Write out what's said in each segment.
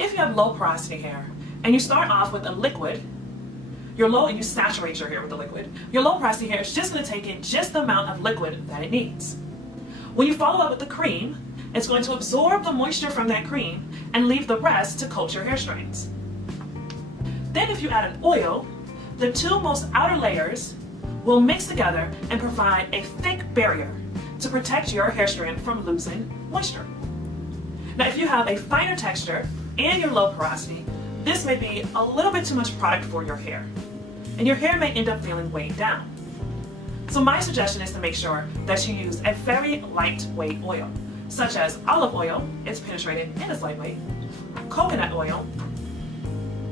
If you have low porosity hair and you start off with a liquid, and you saturate your hair with the liquid, your low porosity hair is just going to take in just the amount of liquid that it needs. When you follow up with the cream, it's going to absorb the moisture from that cream and leave the rest to coat your hair strands. Then if you add an oil, the two most outer layers will mix together and provide a thick barrier to protect your hair strand from losing moisture. Now if you have a finer texture and your low porosity, this may be a little bit too much product for your hair, and your hair may end up feeling weighed down. So my suggestion is to make sure that you use a very lightweight oil, such as olive oil, it's penetrating and it's lightweight, coconut oil,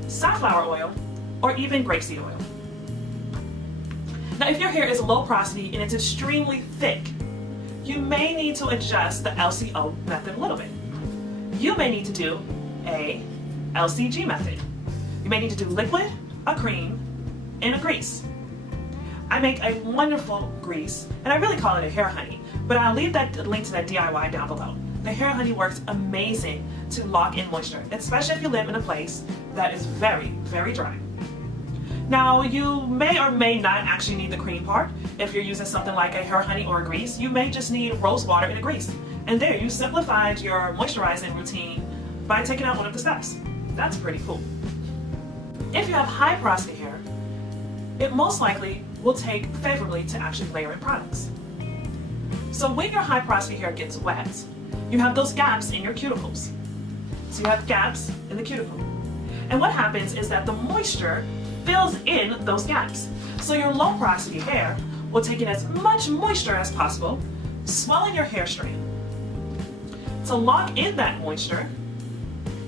safflower oil, or even grapeseed oil. Now if your hair is low porosity and it's extremely thick, you may need to adjust the LCO method a little bit. You may need to do a LCG method. You may need to do liquid, a cream, and a grease. I make a wonderful grease, and I really call it a hair honey, but I'll leave that link to that DIY down below. The hair honey works amazing to lock in moisture, especially if you live in a place that is very, very dry. Now, you may or may not actually need the cream part. If you're using something like a hair honey or a grease, you may just need rose water and a grease. And there, you simplified your moisturizing routine by taking out one of the steps. That's pretty cool. If you have high porosity hair, it most likely will take favorably to actually layer in products. So when your high porosity hair gets wet, you have those gaps in your cuticles. So you have gaps in the cuticle. And what happens is that the moisture fills in those gaps. So your low porosity hair will take in as much moisture as possible, swelling your hair strand. To lock in that moisture,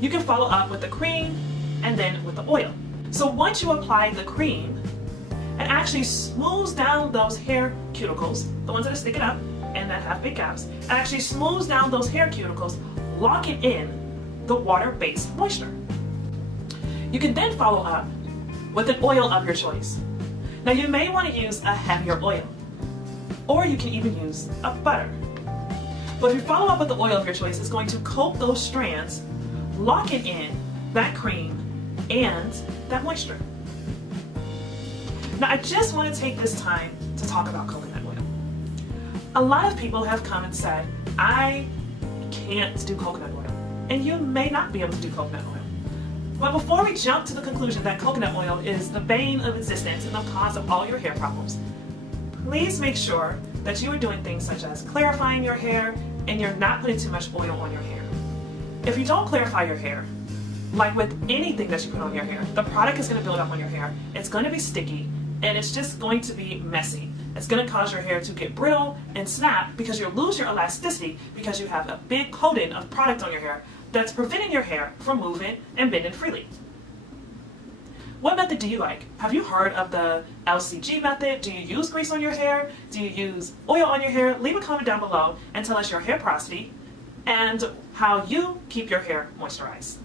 you can follow up with the cream and then with the oil. So once you apply the cream, it actually smooths down those hair cuticles, the ones that are sticking up and that have big gaps, it actually smooths down those hair cuticles, locking in the water-based moisture. You can then follow up with an oil of your choice. Now you may want to use a heavier oil, or you can even use a butter. But if you follow up with the oil of your choice, it's going to coat those strands, locking in that cream and that moisture. Now I just want to take this time to talk about coconut oil. A lot of people have come and said, I can't do coconut oil, and you may not be able to do coconut oil. But before we jump to the conclusion that coconut oil is the bane of existence and the cause of all your hair problems, please make sure that you are doing things such as clarifying your hair and you're not putting too much oil on your hair. If you don't clarify your hair, like with anything that you put on your hair, the product is going to build up on your hair, it's going to be sticky, and it's just going to be messy. It's going to cause your hair to get brittle and snap because you'll lose your elasticity because you have a big coating of product on your hair that's preventing your hair from moving and bending freely. What method do you like? Have you heard of the LCG method? Do you use grease on your hair? Do you use oil on your hair? Leave a comment down below and tell us your hair porosity and how you keep your hair moisturized.